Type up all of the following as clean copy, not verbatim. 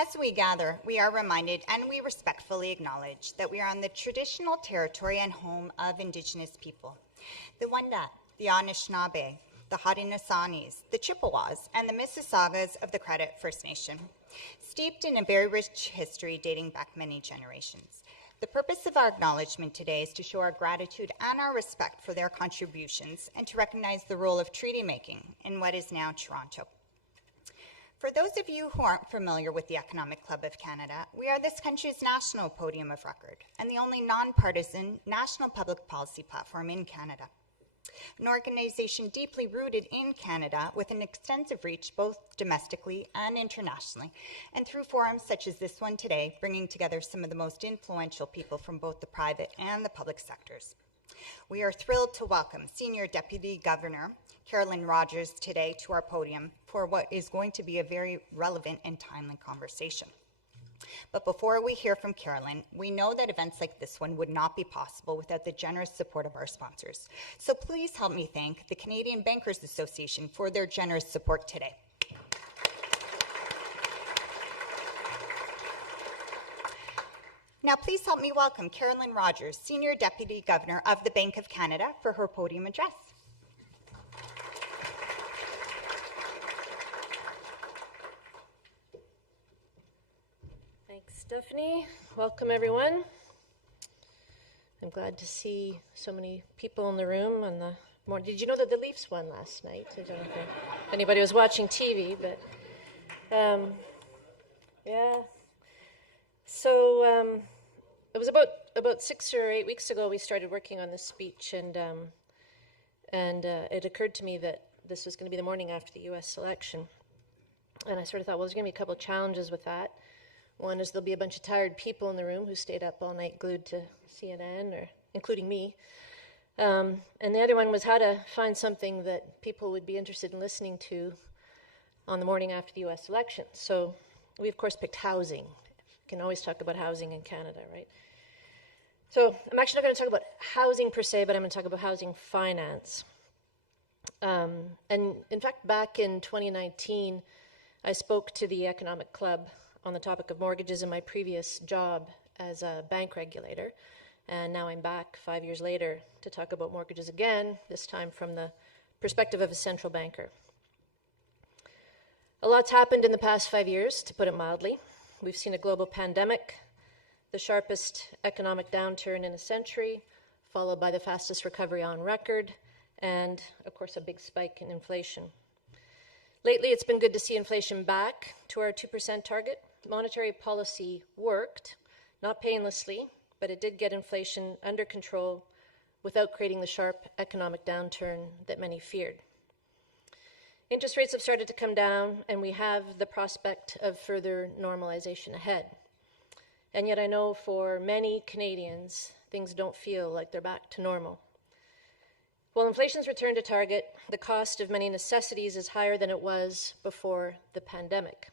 As we gather, we are reminded and we respectfully acknowledge that we are on the traditional territory and home of Indigenous people. The Wendat, the Anishinaabe, the Haudenosaunee, the Chippewas, and the Mississaugas of the Credit First Nation, steeped in a very rich history dating back many generations. The purpose of our acknowledgement today is to show our gratitude and our respect for their contributions and to recognize the role of treaty making in what is now Toronto. For those of you who aren't familiar with the Economic Club of Canada, we are this country's national podium of record and the only nonpartisan national public policy platform in Canada. An organization deeply rooted in Canada with an extensive reach both domestically and internationally, and through forums such as this one today, bringing together some of the most influential people from both the private and the public sectors. We are thrilled to welcome Senior Deputy Governor Carolyn Rogers today to our podium for what is going to be a very relevant and timely conversation. But before we hear from Carolyn, we know that events like this one would not be possible without the generous support of our sponsors. So please help me thank the Canadian Bankers Association for their generous support today. Now please help me welcome Carolyn Rogers, Senior Deputy Governor of the Bank of Canada, for her podium address. Stephanie, welcome everyone. I'm glad to see so many people in the room. Did you know that the Leafs won last night? I don't know if anybody was watching TV, but yeah. So it was about 6 or 8 weeks ago we started working on this speech, and it occurred to me that this was going to be the morning after the U.S. election, and I sort of thought, well, there's going to be a couple of challenges with that. One is there'll be a bunch of tired people in the room who stayed up all night glued to CNN, or including me. And the other one was how to find something that people would be interested in listening to on the morning after the U.S. election. So we, of course, picked housing. We can always talk about housing in Canada, right? So I'm actually not going to talk about housing per se, but I'm going to talk about housing finance. And in fact, back in 2019, I spoke to the Economic Club on the topic of mortgages in my previous job as a bank regulator. And now I'm back 5 years later to talk about mortgages again, this time from the perspective of a central banker. A lot's happened in the past 5 years, to put it mildly. We've seen a global pandemic, the sharpest economic downturn in a century, followed by the fastest recovery on record, and of course a big spike in inflation. Lately, it's been good to see inflation back to our 2% target. Monetary policy worked, not painlessly, but it did get inflation under control without creating the sharp economic downturn that many feared. Interest rates have started to come down, and we have the prospect of further normalization ahead. And yet I know for many Canadians, things don't feel like they're back to normal. While inflation's returned to target, the cost of many necessities is higher than it was before the pandemic.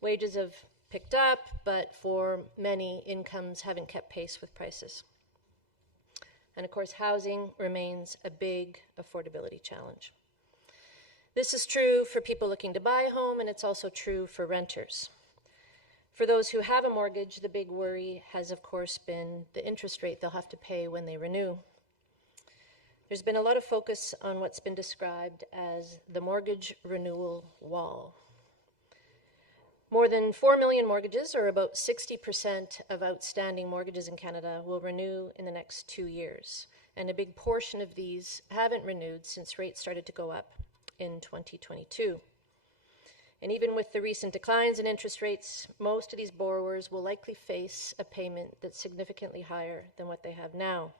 Wages have picked up, but for many, incomes haven't kept pace with prices. And of course, housing remains a big affordability challenge. This is true for people looking to buy a home, and it's also true for renters. For those who have a mortgage, the big worry has, of course, been the interest rate they'll have to pay when they renew. There's been a lot of focus on what's been described as the mortgage renewal wall. More than 4 million mortgages, or about 60% of outstanding mortgages in Canada, will renew in the next 2 years. And a big portion of these haven't renewed since rates started to go up in 2022. And even with the recent declines in interest rates, most of these borrowers will likely face a payment that's significantly higher than what they have now.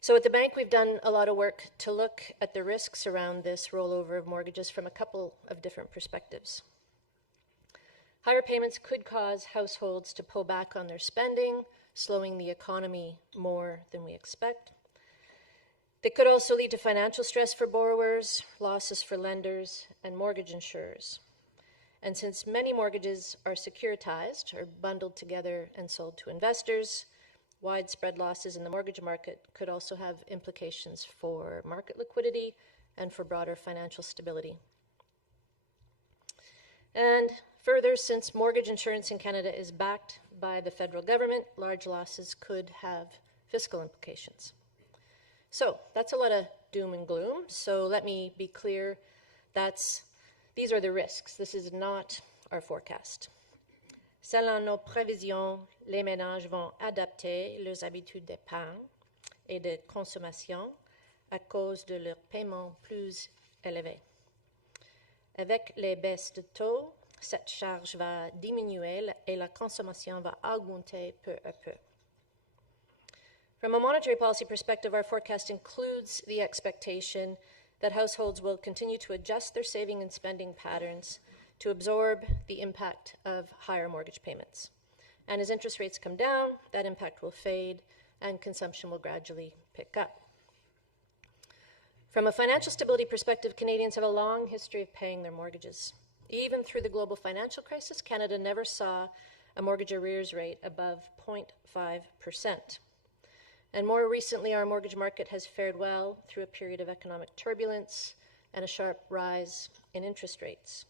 So at the bank, we've done a lot of work to look at the risks around this rollover of mortgages from a couple of different perspectives. Higher payments could cause households to pull back on their spending, slowing the economy more than we expect. They could also lead to financial stress for borrowers, losses for lenders, and mortgage insurers. And since many mortgages are securitized or bundled together and sold to investors, widespread losses in the mortgage market could also have implications for market liquidity and for broader financial stability. And Further, since mortgage insurance in Canada is backed by the federal government, large losses could have fiscal implications. So that's a lot of doom and gloom. So let me be clear, these are the risks. This is not our forecast. Selon nos prévisions, les ménages vont adapter leurs habitudes d'épargne et de consommation à cause de leurs paiements plus élevés. Avec les baisses de taux, cette charge va diminuer et la consommation va augmenter peu à peu. From a monetary policy perspective, our forecast includes the expectation that households will continue to adjust their saving and spending patterns to absorb the impact of higher mortgage payments. And as interest rates come down, that impact will fade and consumption will gradually pick up. From a financial stability perspective, Canadians have a long history of paying their mortgages. Even through the global financial crisis, Canada never saw a mortgage arrears rate above 0.5%. And more recently, our mortgage market has fared well through a period of economic turbulence and a sharp rise in interest rates.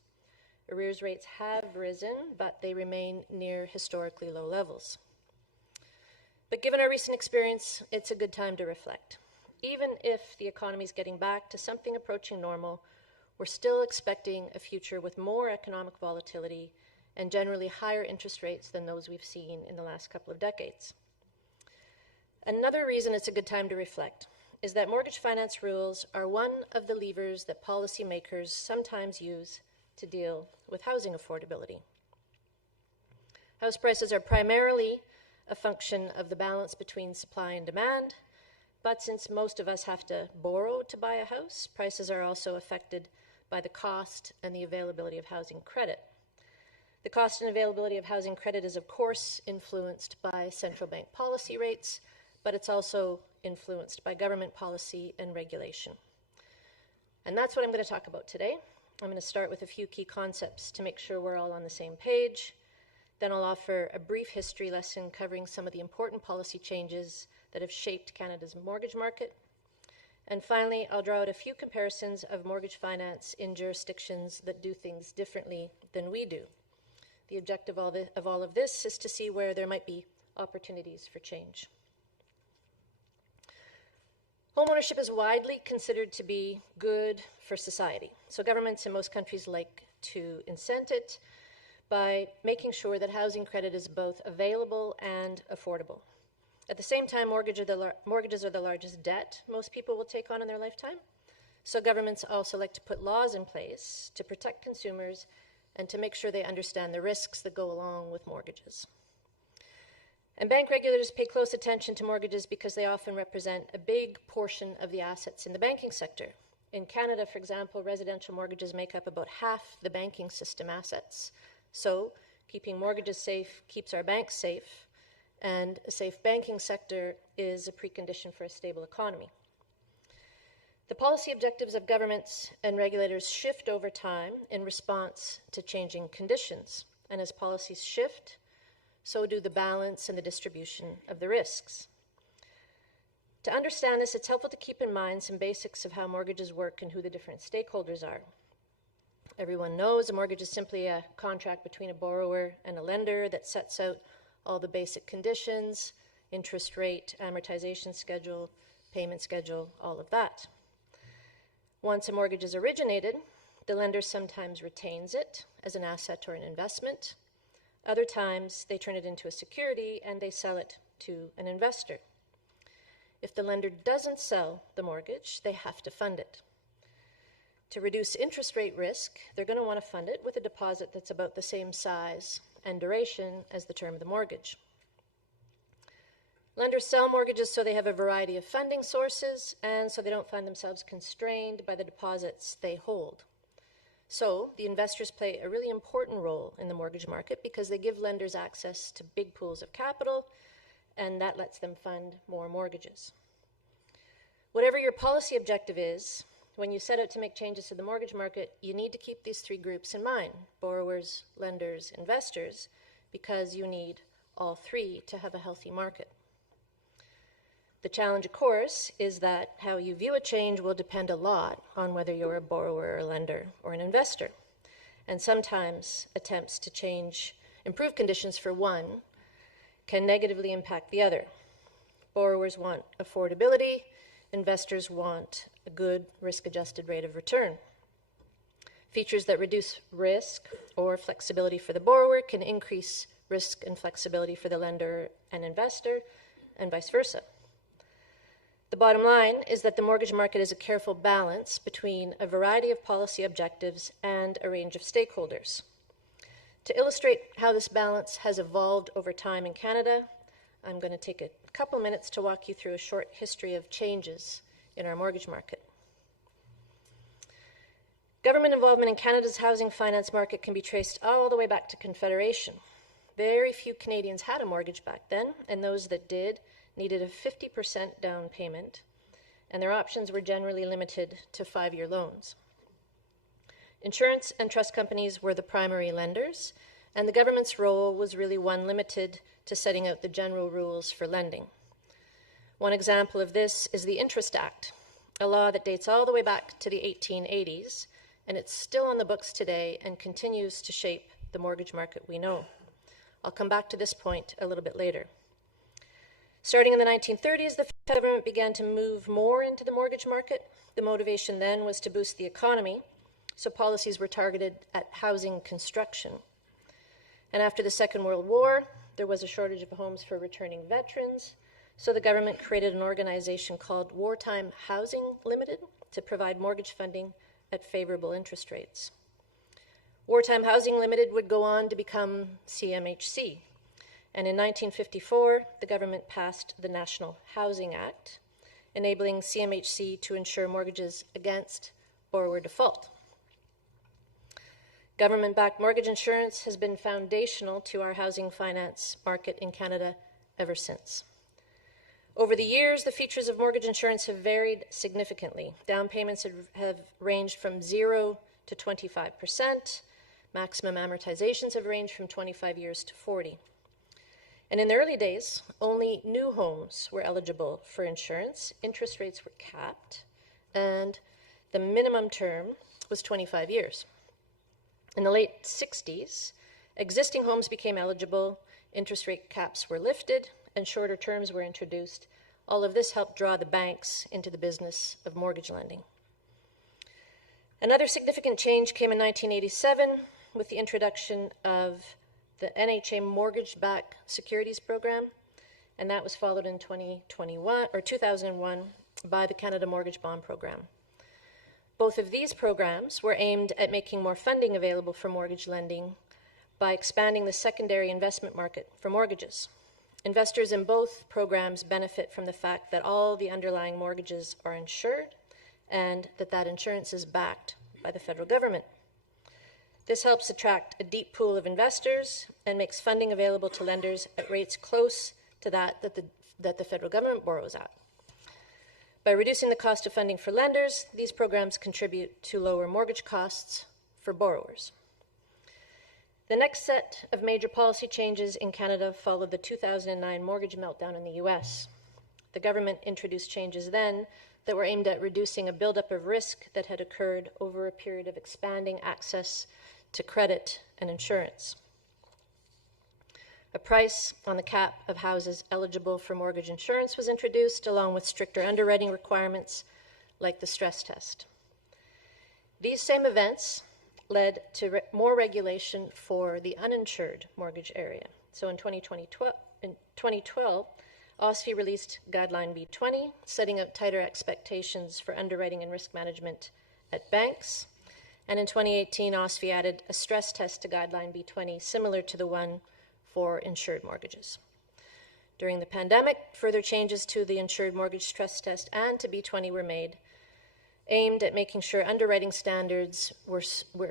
Arrears rates have risen, but they remain near historically low levels. But given our recent experience, it's a good time to reflect. Even if the economy is getting back to something approaching normal, we're still expecting a future with more economic volatility and generally higher interest rates than those we've seen in the last couple of decades. Another reason it's a good time to reflect is that mortgage finance rules are one of the levers that policymakers sometimes use to deal with housing affordability. House prices are primarily a function of the balance between supply and demand, but since most of us have to borrow to buy a house, prices are also affected by the cost and the availability of housing credit. The cost and availability of housing credit is, of course, influenced by central bank policy rates, but it's also influenced by government policy and regulation. And that's what I'm going to talk about today. I'm going to start with a few key concepts to make sure we're all on the same page. Then I'll offer a brief history lesson covering some of the important policy changes that have shaped Canada's mortgage market. And finally, I'll draw out a few comparisons of mortgage finance in jurisdictions that do things differently than we do. The objective of all of this is to see where there might be opportunities for change. Homeownership is widely considered to be good for society. So governments in most countries like to incent it by making sure that housing credit is both available and affordable. At the same time, mortgages are the largest debt most people will take on in their lifetime. So governments also like to put laws in place to protect consumers and to make sure they understand the risks that go along with mortgages. And bank regulators pay close attention to mortgages because they often represent a big portion of the assets in the banking sector. In Canada, for example, residential mortgages make up about half the banking system assets. So keeping mortgages safe keeps our banks safe, and a safe banking sector is a precondition for a stable economy. The policy objectives of governments and regulators shift over time in response to changing conditions. And as policies shift, so do the balance and the distribution of the risks. To understand this, it's helpful to keep in mind some basics of how mortgages work and who the different stakeholders are. Everyone knows a mortgage is simply a contract between a borrower and a lender that sets out all the basic conditions, interest rate, amortization schedule, payment schedule, all of that. Once a mortgage is originated, the lender sometimes retains it as an asset or an investment. Other times, they turn it into a security and they sell it to an investor. If the lender doesn't sell the mortgage, they have to fund it. To reduce interest rate risk, they're going to want to fund it with a deposit that's about the same size and duration as the term of the mortgage. Lenders sell mortgages so they have a variety of funding sources and so they don't find themselves constrained by the deposits they hold. So the investors play a really important role in the mortgage market because they give lenders access to big pools of capital, and that lets them fund more mortgages. Whatever your policy objective is, when you set out to make changes to the mortgage market, you need to keep these three groups in mind: borrowers, lenders, investors, because you need all three to have a healthy market. The challenge, of course, is that how you view a change will depend a lot on whether you're a borrower, a lender, or an investor. and sometimes attempts to improve conditions for one can negatively impact the other. Borrowers want affordability, investors want a good risk-adjusted rate of return. Features that reduce risk or flexibility for the borrower can increase risk and flexibility for the lender and investor, and vice versa. The bottom line is that the mortgage market is a careful balance between a variety of policy objectives and a range of stakeholders. To illustrate how this balance has evolved over time in Canada, I'm going to take a couple minutes to walk you through a short history of changes in our mortgage market. Government involvement in Canada's housing finance market can be traced all the way back to Confederation. Very few Canadians had a mortgage back then, and those that did needed a 50% down payment, and their options were generally limited to 5-year loans. Insurance and trust companies were the primary lenders, and the government's role was really one limited to setting out the general rules for lending. One example of this is the Interest Act, a law that dates all the way back to the 1880s, and it's still on the books today and continues to shape the mortgage market we know. I'll come back to this point a little bit later. Starting in the 1930s, the federal government began to move more into the mortgage market. The motivation then was to boost the economy, so policies were targeted at housing construction. And after the Second World War, there was a shortage of homes for returning veterans, so the government created an organization called Wartime Housing Limited to provide mortgage funding at favorable interest rates. Wartime Housing Limited would go on to become CMHC, and in 1954, the government passed the National Housing Act, enabling CMHC to insure mortgages against borrower default. Government-backed mortgage insurance has been foundational to our housing finance market in Canada ever since. Over the years, the features of mortgage insurance have varied significantly. Down payments have ranged from 0 to 25%. Maximum amortizations have ranged from 25 years to 40. And in the early days, only new homes were eligible for insurance. Interest rates were capped, and the minimum term was 25 years. In the late 60s, existing homes became eligible, interest rate caps were lifted, and shorter terms were introduced. All of this helped draw the banks into the business of mortgage lending. Another significant change came in 1987 with the introduction of the NHA Mortgage-Backed Securities Program, and that was followed in 2001 by the Canada Mortgage Bond Program. Both of these programs were aimed at making more funding available for mortgage lending by expanding the secondary investment market for mortgages. Investors in both programs benefit from the fact that all the underlying mortgages are insured and that insurance is backed by the federal government. This helps attract a deep pool of investors and makes funding available to lenders at rates close to that the federal government borrows at. By reducing the cost of funding for lenders, these programs contribute to lower mortgage costs for borrowers. The next set of major policy changes in Canada followed the 2009 mortgage meltdown in the US. The government introduced changes then that were aimed at reducing a buildup of risk that had occurred over a period of expanding access to credit and insurance. A price on the cap of houses eligible for mortgage insurance was introduced, along with stricter underwriting requirements like the stress test. These same events led to more regulation for the uninsured mortgage area. So in 2012, OSFI released Guideline B20, setting out tighter expectations for underwriting and risk management at banks. And in 2018, OSFI added a stress test to Guideline B20, similar to the one for insured mortgages. During the pandemic, further changes to the insured mortgage stress test and to B20 were made, aimed at making sure underwriting standards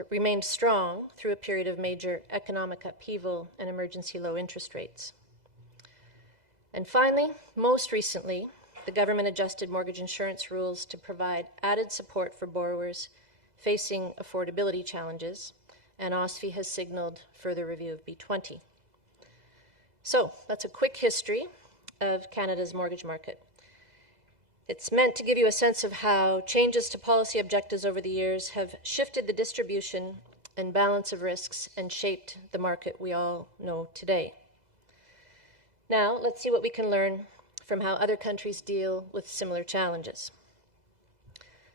remained strong through a period of major economic upheaval and emergency low interest rates. And finally, most recently, the government adjusted mortgage insurance rules to provide added support for borrowers facing affordability challenges, and OSFI has signaled further review of B20. So that's a quick history of Canada's mortgage market. It's meant to give you a sense of how changes to policy objectives over the years have shifted the distribution and balance of risks and shaped the market we all know today. Now, let's see what we can learn from how other countries deal with similar challenges.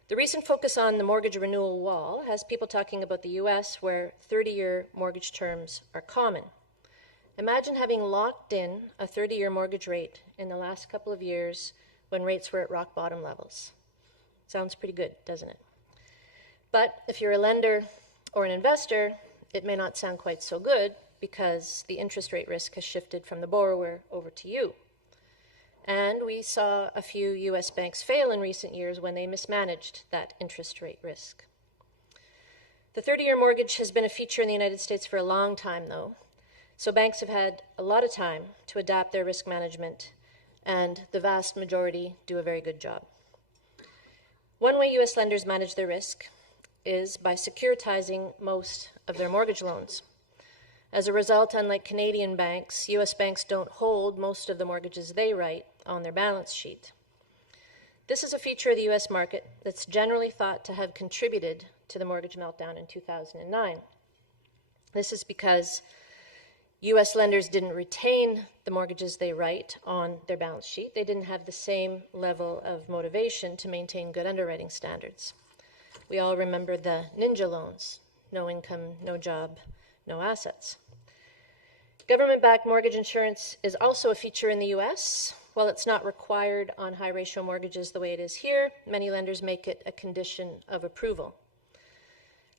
The recent focus on the mortgage renewal wall has people talking about the US, where 30-year mortgage terms are common. Imagine having locked in a 30-year mortgage rate in the last couple of years when rates were at rock bottom levels. Sounds pretty good, doesn't it? But if you're a lender or an investor, it may not sound quite so good because the interest rate risk has shifted from the borrower over to you. And we saw a few US banks fail in recent years when they mismanaged that interest rate risk. The 30-year mortgage has been a feature in the United States for a long time, though, so banks have had a lot of time to adapt their risk management, and the vast majority do a very good job. One way US lenders manage their risk is by securitizing most of their mortgage loans. As a result, unlike Canadian banks, US banks don't hold most of the mortgages they write on their balance sheet. This is a feature of the US market that's generally thought to have contributed to the mortgage meltdown in 2009. This is because US lenders didn't retain the mortgages they write on their balance sheet. They didn't have the same level of motivation to maintain good underwriting standards. We all remember the ninja loans: no income, no job, no assets. Government-backed mortgage insurance is also a feature in the US. While it's not required on high-ratio mortgages the way it is here, many lenders make it a condition of approval.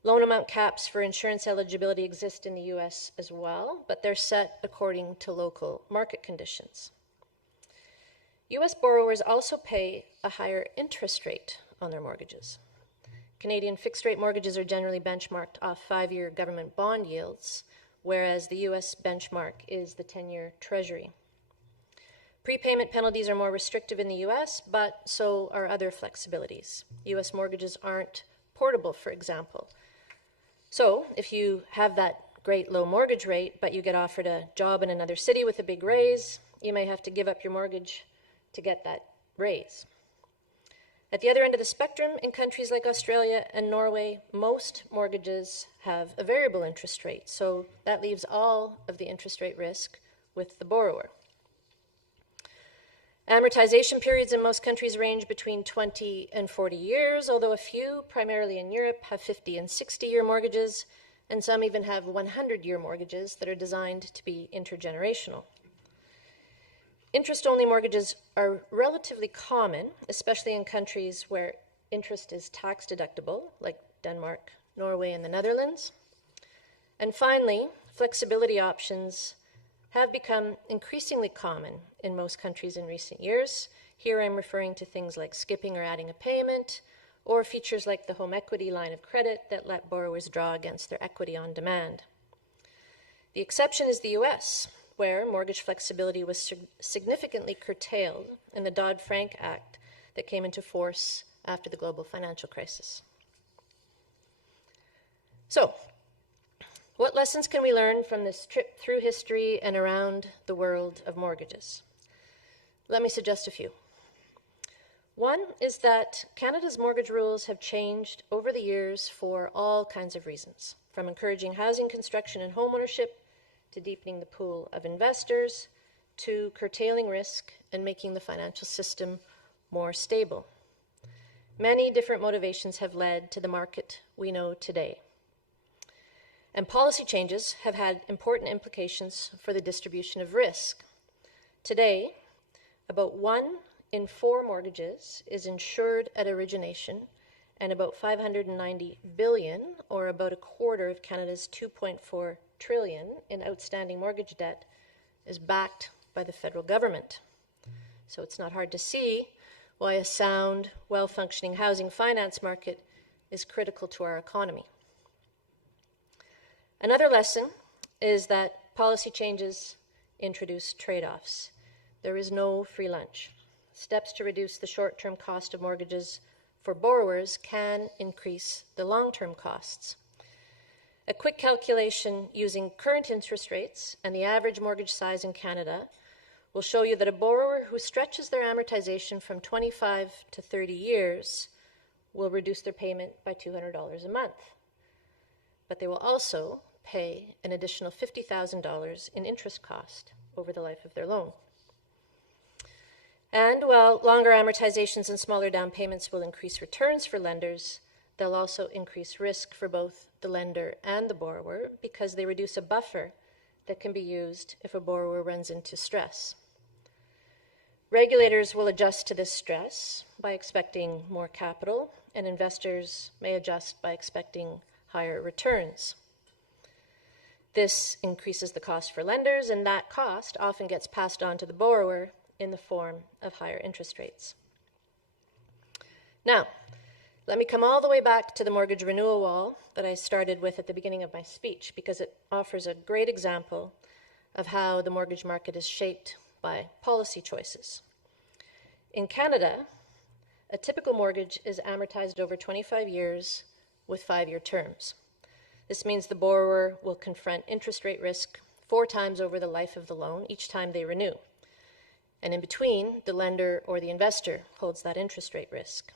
Loan amount caps for insurance eligibility exist in the US as well, but they're set according to local market conditions. US borrowers also pay a higher interest rate on their mortgages. Canadian fixed-rate mortgages are generally benchmarked off 5-year government bond yields, whereas the US benchmark is the 10-year Treasury. Prepayment penalties are more restrictive in the US, but so are other flexibilities. US mortgages aren't portable, for example. So if you have that great low mortgage rate, but you get offered a job in another city with a big raise, you may have to give up your mortgage to get that raise. At the other end of the spectrum, in countries like Australia and Norway, most mortgages have a variable interest rate, so that leaves all of the interest rate risk with the borrower. Amortization periods in most countries range between 20 and 40 years, although a few, primarily in Europe, have 50 and 60-year mortgages, and some even have 100-year mortgages that are designed to be intergenerational. Interest-only mortgages are relatively common, especially in countries where interest is tax deductible, like Denmark, Norway, and the Netherlands. And finally, flexibility options have become increasingly common in most countries in recent years. Here I'm referring to things like skipping or adding a payment, or features like the home equity line of credit that let borrowers draw against their equity on demand. The exception is the US, where mortgage flexibility was significantly curtailed in the Dodd-Frank Act that came into force after the global financial crisis. So, what lessons can we learn from this trip through history and around the world of mortgages? Let me suggest a few. One is that Canada's mortgage rules have changed over the years for all kinds of reasons, from encouraging housing construction and homeownership, to deepening the pool of investors, to curtailing risk and making the financial system more stable. Many different motivations have led to the market we know today. And policy changes have had important implications for the distribution of risk. Today, about 1 in 4 mortgages is insured at origination, and about $590 billion, or about a quarter of Canada's $2.4 trillion in outstanding mortgage debt, is backed by the federal government. So it's not hard to see why a sound, well-functioning housing finance market is critical to our economy. Another lesson is that policy changes introduce trade-offs. There is no free lunch. Steps to reduce the short-term cost of mortgages for borrowers can increase the long-term costs. A quick calculation using current interest rates and the average mortgage size in Canada will show you that a borrower who stretches their amortization from 25 to 30 years will reduce their payment by $200 a month. but they will also pay an additional $50,000 in interest cost over the life of their loan. And while longer amortizations and smaller down payments will increase returns for lenders, they'll also increase risk for both the lender and the borrower because they reduce a buffer that can be used if a borrower runs into stress. Regulators will adjust to this stress by expecting more capital, and investors may adjust by expecting higher returns. This increases the cost for lenders, and that cost often gets passed on to the borrower in the form of higher interest rates. Now, let me come all the way back to the mortgage renewal wall that I started with at the beginning of my speech, because it offers a great example of how the mortgage market is shaped by policy choices. In Canada, a typical mortgage is amortized over 25 years with 5-year terms. This means the borrower will confront interest rate risk 4 times over the life of the loan each time they renew. And in between, the lender or the investor holds that interest rate risk.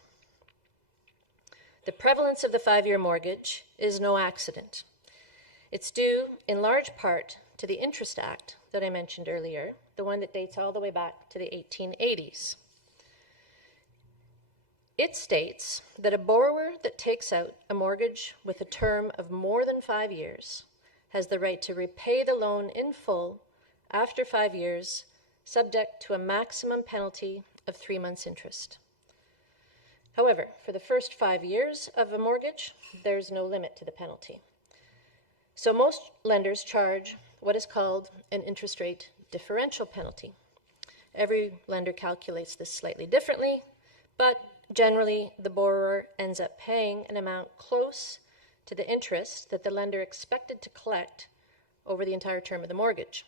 The prevalence of the 5-year mortgage is no accident. It's due in large part to the Interest Act that I mentioned earlier, the one that dates all the way back to the 1880s. It states that a borrower that takes out a mortgage with a term of more than 5 years has the right to repay the loan in full after 5 years, subject to a maximum penalty of 3 months' interest. However, for the first 5 years of a mortgage, there's no limit to the penalty. So most lenders charge what is called an interest rate differential penalty. Every lender calculates this slightly differently, but generally the borrower ends up paying an amount close to the interest that the lender expected to collect over the entire term of the mortgage.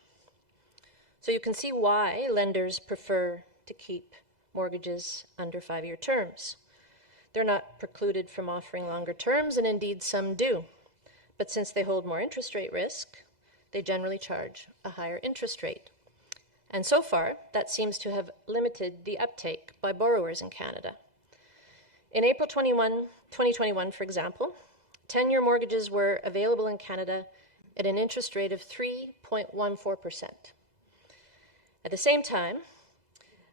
So you can see why lenders prefer to keep mortgages under 5-year terms. They're not precluded from offering longer terms, and indeed some do. But since they hold more interest rate risk, they generally charge a higher interest rate. And so far, that seems to have limited the uptake by borrowers in Canada. In April 2021, for example, 10-year mortgages were available in Canada at an interest rate of 3.14%. At the same time,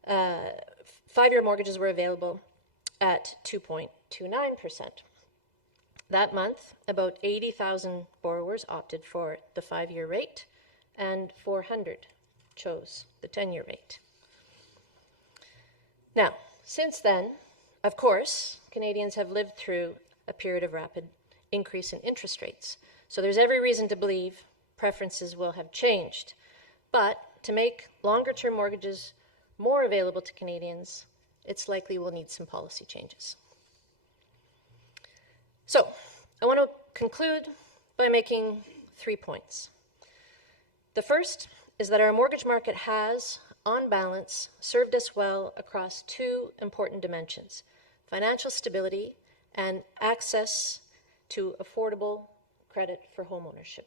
5-year mortgages were available at 2.29%. That month, about 80,000 borrowers opted for the 5-year rate, and 400 chose the 10-year rate. Now, since then, of course, Canadians have lived through a period of rapid increase in interest rates. So there's every reason to believe preferences will have changed. But to make longer-term mortgages more available to Canadians, it's likely we'll need some policy changes. So I want to conclude by making 3 points. The first is that our mortgage market has, on balance, served us well across 2 important dimensions: financial stability and access to affordable credit for homeownership.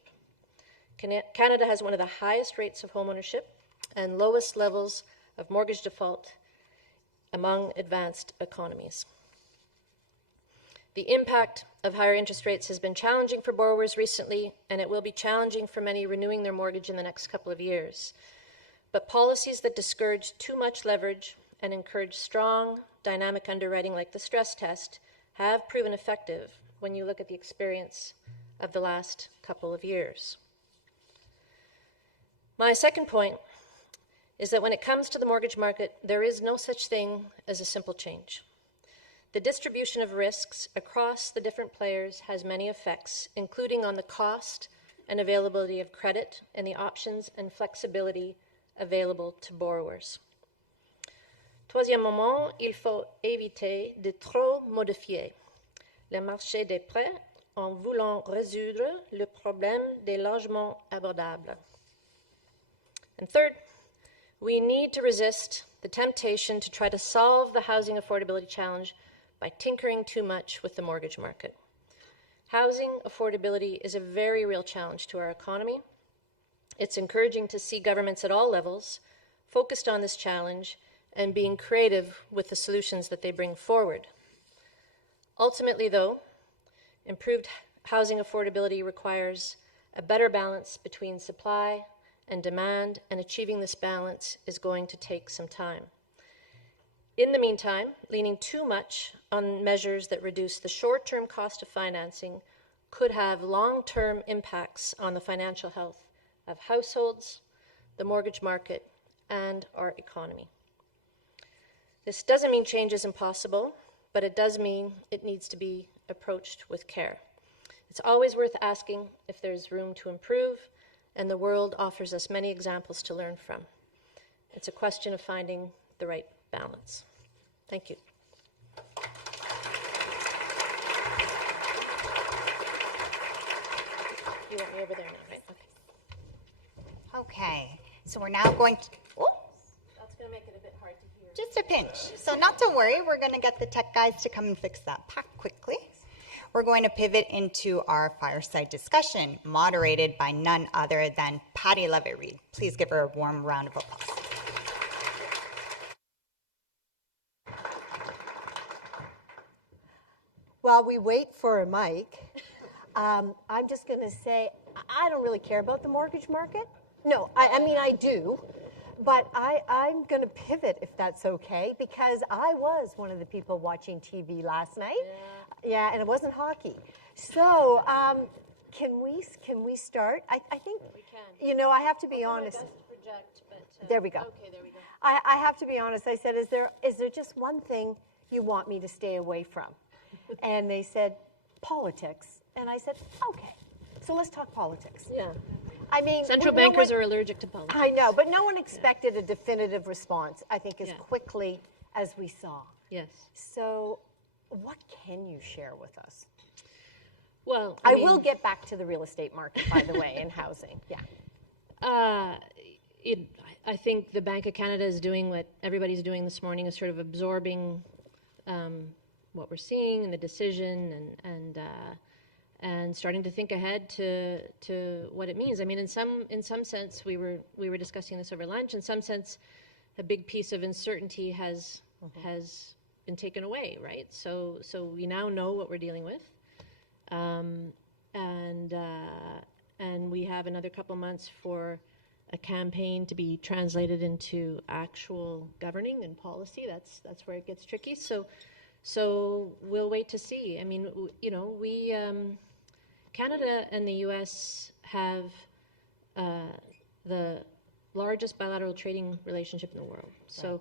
Canada has one of the highest rates of homeownership and lowest levels of mortgage default among advanced economies. The impact of higher interest rates has been challenging for borrowers recently, and it will be challenging for many renewing their mortgage in the next couple of years. But policies that discourage too much leverage and encourage strong, dynamic underwriting like the stress test have proven effective when you look at the experience of the last couple of years. My second point is that when it comes to the mortgage market, there is no such thing as a simple change. The distribution of risks across the different players has many effects, including on the cost and availability of credit and the options and flexibility available to borrowers. Troisièmement, il faut éviter de trop modifier le marché des prêts en voulant résoudre le problème des logements abordables. And third, we need to resist the temptation to try to solve the housing affordability challenge by tinkering too much with the mortgage market. Housing affordability is a very real challenge to our economy. It's encouraging to see governments at all levels focused on this challenge and being creative with the solutions that they bring forward. Ultimately, though, improved housing affordability requires a better balance between supply and demand, and achieving this balance is going to take some time. In the meantime, leaning too much on measures that reduce the short-term cost of financing could have long-term impacts on the financial health of households, the mortgage market, and our economy. This doesn't mean change is impossible, but it does mean it needs to be approached with care. It's always worth asking if there's room to improve, and the world offers us many examples to learn from. It's a question of finding the right balance. Thank you. You want me over there now, right? Okay. Okay, so we're now going to, That's going to make it a bit hard to hear. just a pinch. So not to worry, we're going to get the tech guys to come and fix that pack quickly. We're going to pivot into our fireside discussion, moderated by none other than Patty Levitt-Reid. Please give her a warm round of applause. While we wait for a mic, I'm just going to say I don't really care about the mortgage market. No, I mean I do, but I'm going to pivot if that's okay, because I was one of the people watching TV last night. Yeah, and it wasn't hockey. So can we start? I think We can. you know I have to be honest. Best to project, but, There we go. Okay, there we go. I have to be honest. I said, is there just one thing you want me to stay away from? And they said, politics. And I said, okay, so let's talk politics. Yeah. I mean, Central no bankers one- are allergic to politics. I know, but no one expected a definitive response, I think, as Yeah. quickly as we saw. Yes. So what can you share with us? Well, I mean, will get back to the real estate market, by the way, and housing. Yeah. I think the Bank of Canada is doing what everybody's doing this morning, is sort of absorbing what we're seeing and the decision, and starting to think ahead to what it means. I mean, in some sense, we were discussing this over lunch. In some sense, a big piece of uncertainty has been taken away, right? So we now know what we're dealing with, and we have another couple months for a campaign to be translated into actual governing and policy. That's where it gets tricky. So we'll wait to see. I mean, we Canada and the U.S. have the largest bilateral trading relationship in the world. So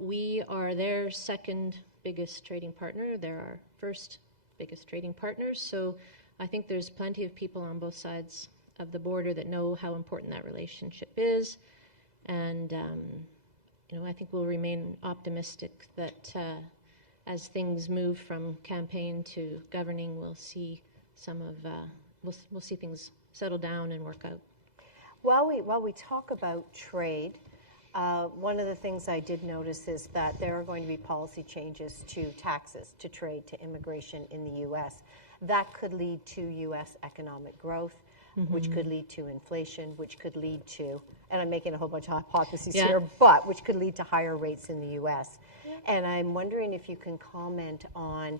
we are their second biggest trading partner. They're our first biggest trading partners. So I think there's plenty of people on both sides of the border that know how important that relationship is. And, I think we'll remain optimistic that as things move from campaign to governing, we'll see we'll see things settle down and work out. While we talk about trade, one of the things I did notice is that there are going to be policy changes to taxes, to trade, to immigration in the U.S. That could lead to U.S. economic growth, which could lead to inflation, which could lead to, and I'm making a whole bunch of hypotheses here, but which could lead to higher rates in the U.S. And I'm wondering if you can comment on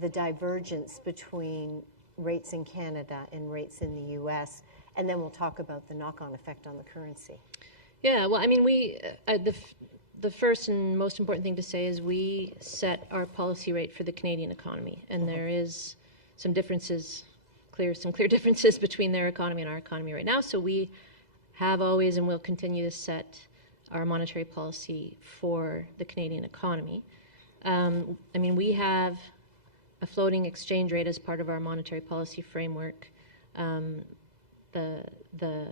the divergence between rates in Canada and rates in the U.S., and then we'll talk about the knock-on effect on the currency. Yeah, well, I mean, the first and most important thing to say is we set our policy rate for the Canadian economy, and there is some clear differences between their economy and our economy right now. So we have always and will continue to set our monetary policy for the Canadian economy. I mean, we have a floating exchange rate as part of our monetary policy framework. The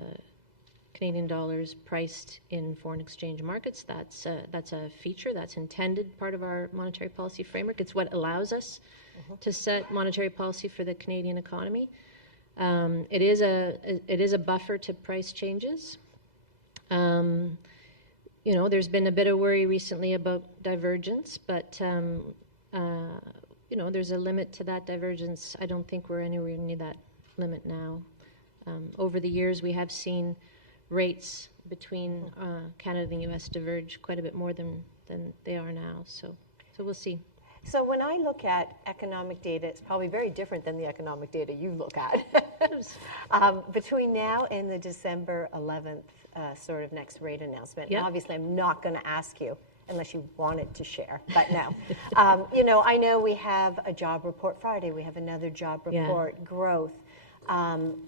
Canadian dollars priced in foreign exchange markets, that's a feature that's intended part of our monetary policy framework. It's what allows us to set monetary policy for the Canadian economy. It is a buffer to price changes. There's been a bit of worry recently about divergence, but there's a limit to that divergence. I don't think we're anywhere near that limit now. Over the years, we have seen rates between Canada and the U.S. diverge quite a bit more than they are now. So we'll see. So when I look at economic data, it's probably very different than the economic data you look at. Between now and the December 11th sort of next rate announcement, Yep. and obviously I'm not going to ask you unless you wanted to share, but no. I know we have a job report Friday, we have another job report, growth,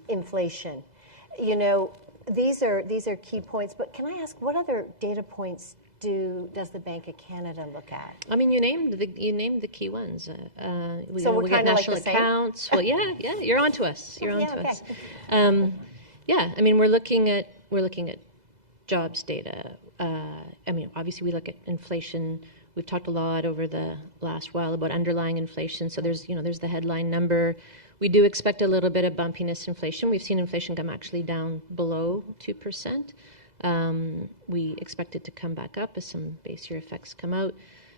inflation. These are key points, but can I ask, what other data points does the Bank of Canada look at? I mean, you named the key ones. We we're got kinda like national the same? accounts. Well, yeah, you're on to us. You're on Yeah, to okay. us. Yeah, I mean, we're looking at jobs data. I mean, obviously we look at inflation. We've talked a lot over the last while about underlying inflation. So there's the headline number. We do expect a little bit of bumpiness inflation. We've seen inflation come actually down below 2%. We expect it to come back up as some base year effects come out.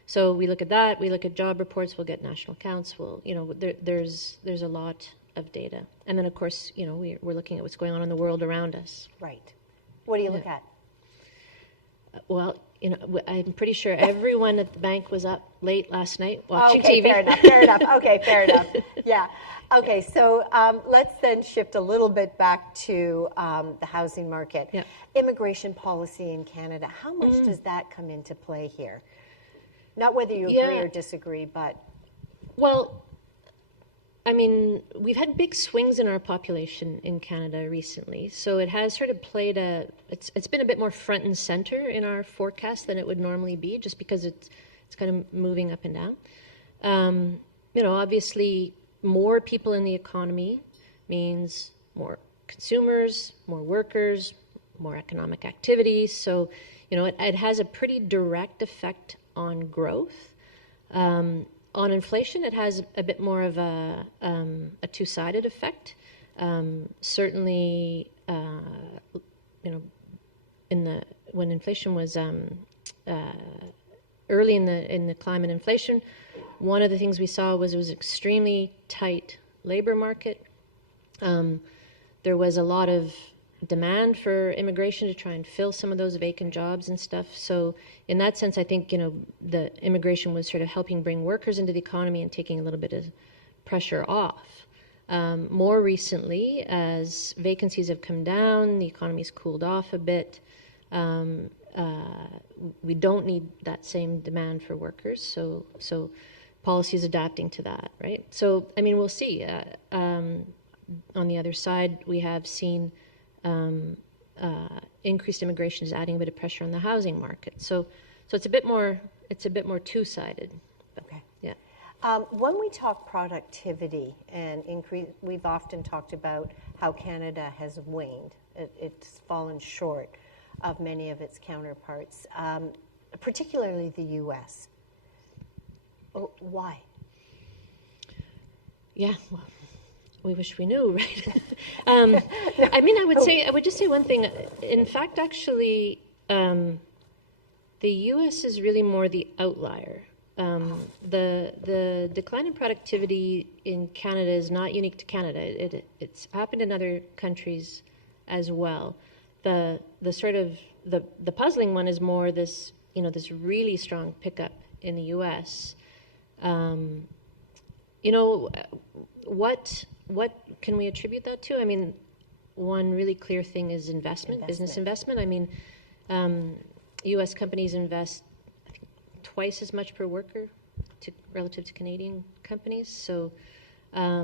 So we look at that. We look at job reports. We'll get national accounts. There's a lot of data. And then, of course, we're looking at what's going on in the world around us. Right. What do you look at? Well, I'm pretty sure everyone at the bank was up late last night watching Okay, TV. fair enough. Okay, fair enough. Yeah. Okay, so let's then shift a little bit back to the housing market. Yeah. Immigration policy in Canada, how much does that come into play here? Not whether you agree or disagree, but... Well, I mean, we've had big swings in our population in Canada recently, so it has sort of played it's been a bit more front and center in our forecast than it would normally be, just because it's kind of moving up and down. Obviously, more people in the economy means more consumers, more workers, more economic activity. So, it has a pretty direct effect on growth. On inflation, it has a bit more of a two-sided effect. Certainly, when inflation was early in the climate inflation, one of the things we saw was it was extremely tight labor market. There was a lot of demand for immigration to try and fill some of those vacant jobs and stuff. So in that sense, I think, the immigration was sort of helping bring workers into the economy and taking a little bit of pressure off. More recently, as vacancies have come down, the economy's cooled off a bit. We don't need that same demand for workers. So policy is adapting to that, right? So, I mean, we'll see. On the other side, we have seen increased immigration is adding a bit of pressure on the housing market. So it's a bit more two-sided. Okay. Yeah. When we talk productivity and increase, we've often talked about how Canada has waned. It's fallen short of many of its counterparts, particularly the U.S. Why? Yeah. Well, we wish we knew, right? I mean, I would just say one thing. In fact, actually, the U.S. is really more the outlier. The decline in productivity in Canada is not unique to Canada. It's happened in other countries as well. The sort of the puzzling one is more this really strong pickup in the U.S. What can we attribute that to? I mean, one really clear thing is investment. Business investment. I mean, U.S. companies invest, I think, twice as much per worker relative to Canadian companies. So a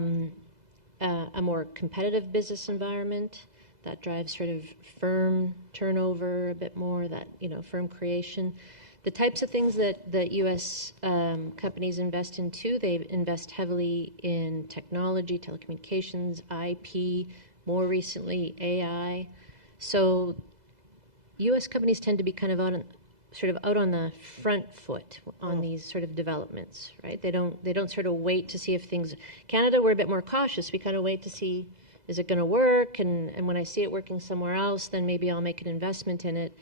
more competitive business environment that drives sort of firm turnover a bit more, that, firm creation. The types of things that U.S. Companies invest in too, they invest heavily in technology, telecommunications, IP, more recently AI. So U.S. companies tend to be kind of out on the front foot on these sort of developments, right? They don't sort of wait to see if things. Canada, we're a bit more cautious. We kind of wait to see, is it going to work? And when I see it working somewhere else, then maybe I'll make an investment in it.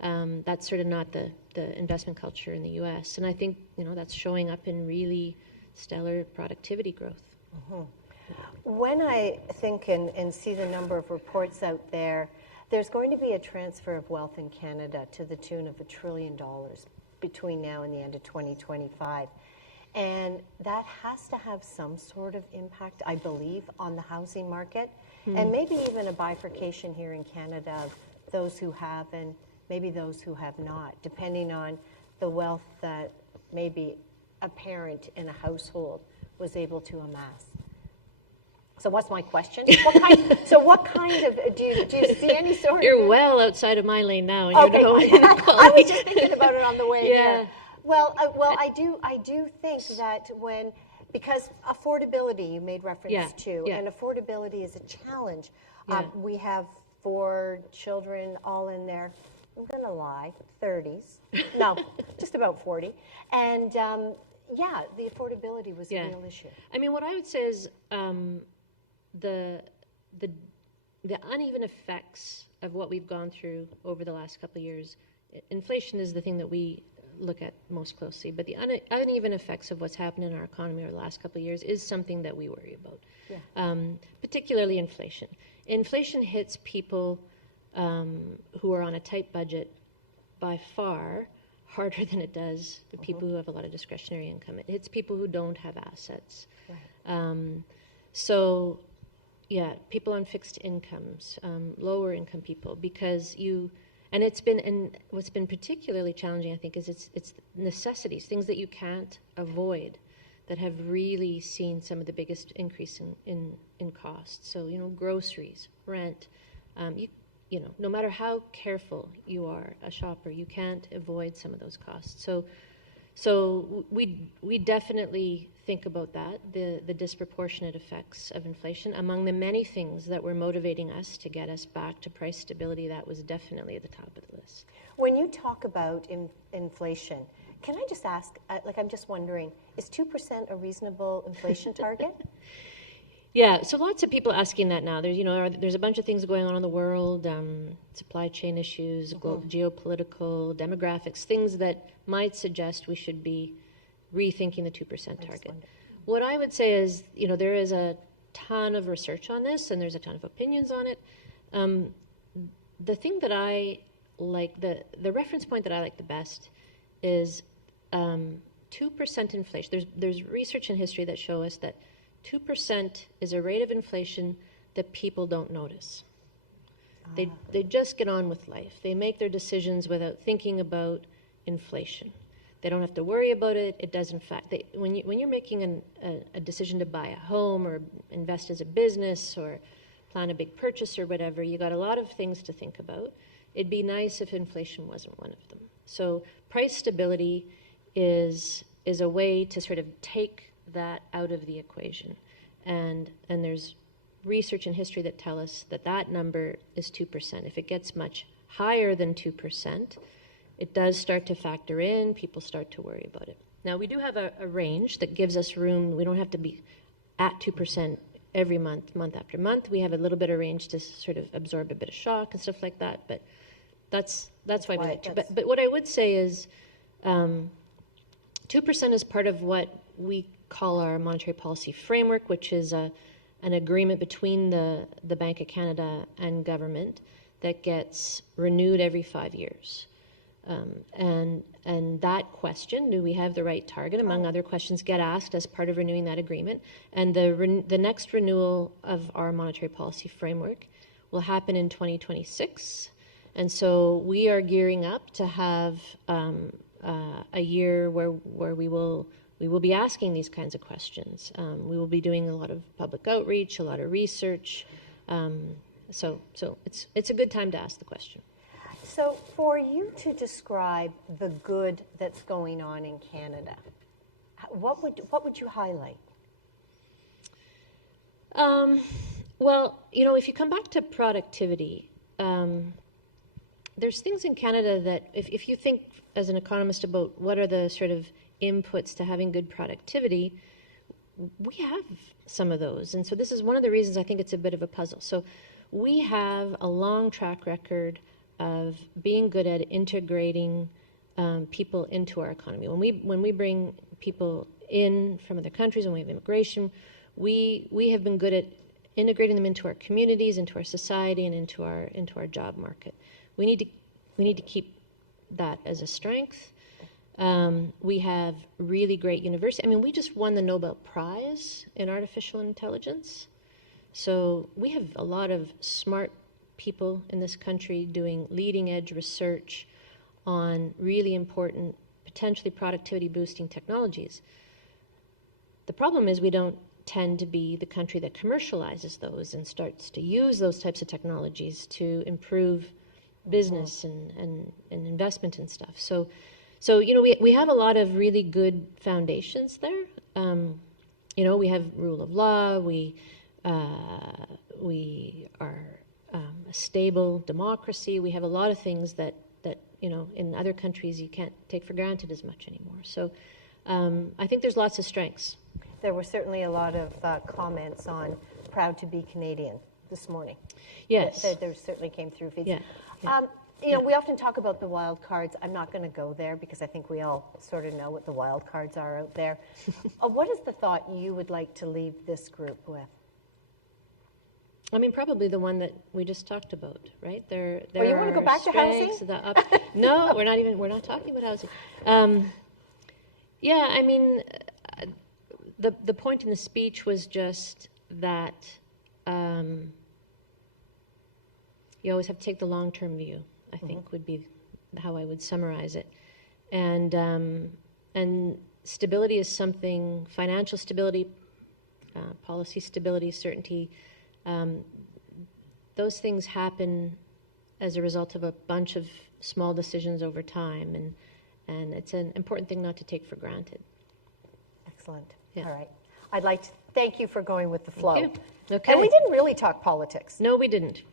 That's sort of not the investment culture in the U.S. And I think, that's showing up in really stellar productivity growth. Mm-hmm. When I think and see the number of reports out there, there's going to be a transfer of wealth in Canada to the tune of $1 trillion between now and the end of 2025. And that has to have some sort of impact, I believe, on the housing market, and maybe even a bifurcation here in Canada of those who have and maybe those who have not, depending on the wealth that maybe a parent in a household was able to amass. So what's my question? What kind of, do you see any sort You're of... well outside of my lane now. And Okay, you're I was just thinking about it on the way Yeah. here. Well, I do think that because affordability you made reference to, and affordability is a challenge. Yeah. We have 4 children all in their, I'm going to lie, 30s. No, just about 40. And the affordability was a real issue. I mean, what I would say is the uneven effects of what we've gone through over the last couple of years. Inflation is the thing that we look at most closely, but the uneven effects of what's happened in our economy over the last couple of years is something that we worry about, particularly inflation. Inflation hits people who are on a tight budget by far harder than it does the people who have a lot of discretionary income. It hits people who don't have assets. Right. People on fixed incomes, lower income people, because what's been particularly challenging, I think, is it's necessities, things that you can't avoid, that have really seen some of the biggest increase in costs. So, groceries, rent, no matter how careful you are a shopper, you can't avoid some of those costs. So we definitely think about that, the disproportionate effects of inflation. Among the many things that were motivating us to get us back to price stability, that was definitely at the top of the list. When you talk about inflation, can I just ask, I'm just wondering, is 2% a reasonable inflation target? Yeah, so lots of people asking that now. There's a bunch of things going on in the world, supply chain issues, geopolitical, demographics, things that might suggest we should be rethinking the 2% target. What I would say is, there is a ton of research on this, and there's a ton of opinions on it. The thing that I like, the reference point that I like the best is 2% inflation. There's research and history that show us that 2% is a rate of inflation that people don't notice. They just get on with life. They make their decisions without thinking about inflation. They don't have to worry about it. It does, in fact. When you're making a decision to buy a home or invest as a business or plan a big purchase or whatever, you got a lot of things to think about. It'd be nice if inflation wasn't one of them. So price stability is a way to sort of take that out of the equation, and there's research and history that tell us that number is 2%. If it gets much higher than 2%, it does start to factor in. People start to worry about it. Now, we do have a range that gives us room. We don't have to be at 2% every month after month. We have a little bit of range to sort of absorb a bit of shock and stuff like that, but that's why we like to. But what I would say is 2% is part of what we call our monetary policy framework, which is an agreement between the Bank of Canada and government that gets renewed every 5 years. And that question, do we have the right target, among other questions, get asked as part of renewing that agreement. And the next renewal of our monetary policy framework will happen in 2026. And so we are gearing up to have a year where we will be asking these kinds of questions. We will be doing a lot of public outreach, a lot of research. So it's a good time to ask the question. So for you to describe the good that's going on in Canada, what would you highlight? Well, if you come back to productivity, there's things in Canada that if you think as an economist about what are the sort of inputs to having good productivity, we have some of those. And so this is one of the reasons I think it's a bit of a puzzle. So we have a long track record of being good at integrating people into our economy. When we bring people in from other countries, when we have immigration, we have been good at integrating them into our communities, into our society, and into our job market. We need to keep that as a strength. We have really great university. I mean, we just won the Nobel Prize in artificial intelligence. So we have a lot of smart people in this country doing leading edge research on really important, potentially productivity boosting technologies. The problem is we don't tend to be the country that commercializes those and starts to use those types of technologies to improve business and investment and stuff. So we have a lot of really good foundations there. We have rule of law. We are a stable democracy. We have a lot of things that in other countries you can't take for granted as much anymore. So I think there's lots of strengths. There were certainly a lot of comments on proud to be Canadian this morning. Yes. There certainly came through feeds. Yeah. We often talk about the wild cards. I'm not going to go there because I think we all sort of know what the wild cards are out there. What is the thought you would like to leave this group with? I mean, probably the one that we just talked about, right? There you want to go back to housing? No, we're not talking about housing. I mean, the point in the speech was just that you always have to take the long-term view, I think would be how I would summarize it. And stability is something, financial stability, policy stability, certainty, those things happen as a result of a bunch of small decisions over time, and it's an important thing not to take for granted. Excellent. Yeah. All right. I'd like to thank you for going with the flow. Thank you. Okay. And we didn't really talk politics. No, we didn't.